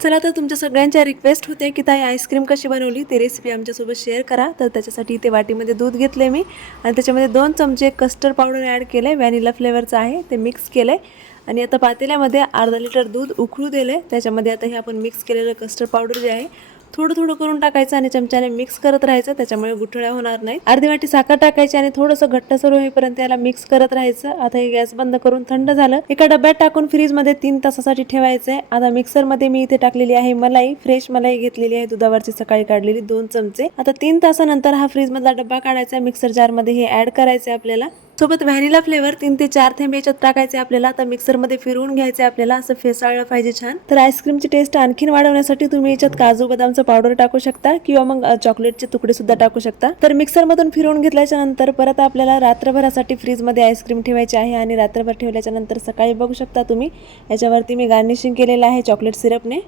चला तर तुमच्या सगळ्यांच्या रिक्वेस्ट होते की ताई आईस्क्रीम कशी बनवली ती रेसिपी आमच्यासोबत शेअर करा. तर त्याच्यासाठी इथे वाटीमध्ये दूध घेतले मी आणि त्याच्यामध्ये 2 चमचे कस्टर्ड पावडर ॲड केलं आहे. व्हॅनिला फ्लेवरचं आहे ते मिक्स केलं आहे आणि आता पातेल्यामध्ये अर्धा लिटर दूध उकळू दिलं आहे. त्याच्यामध्ये आता हे आपण मिक्स केलेलं कस्टर्ड पावडर जे आहे थोडं थोडं करून टाकायचं आणि चमच्याने मिक्स करत राहायचं, त्याच्यामुळे गुठळ्या होणार नाही. अर्धी वाटी साखर टाकायची आणि थोडंसं घट्टसर होईपर्यंत याला मिक्स करत राहायचं. आता हे गॅस बंद करून थंड झालं एका डब्यात टाकून फ्रीजमध्ये 3 तासासाठी ठेवायचंय. आता मिक्सरमध्ये मी इथे टाकलेली आहे मलाई, फ्रेश मलाई घेतलेली आहे दुधावरची सकाळी काढलेली 2 चमचे. आता 3 तासानंतर हा फ्रीज मधला डब्बा काढायचा, मिक्सर जार मध्ये हे ऍड करायचे आपल्याला. सोबत व्हॅनिला फ्लेवर 3 ते 4 थेंब याच्यात टाकायचे आपल्याला. आता मिक्सरमध्ये फिरवून घ्यायचे आपल्याला, असं फेसाळलं पाहिजे छान. तर आईस्क्रीमची टेस्ट आणखीन वाढवण्यासाठी तुम्ही याच्यात काजू बदामचं पावडर टाकू शकता किंवा मग चॉकलेटचे तुकडे सुद्धा टाकू शकता. तर मिक्सरमधून फिरवून घेतल्याच्या नंतर परत आपल्याला रात्रभरासाठी फ्रीजमध्ये आईस्क्रीम ठेवायची आहे आणि रात्रभर ठेवल्याच्या नंतर सकाळी बघू शकता तुम्ही याच्यावरती मी गार्निशिंग केलेलं आहे चॉकलेट सिरपने.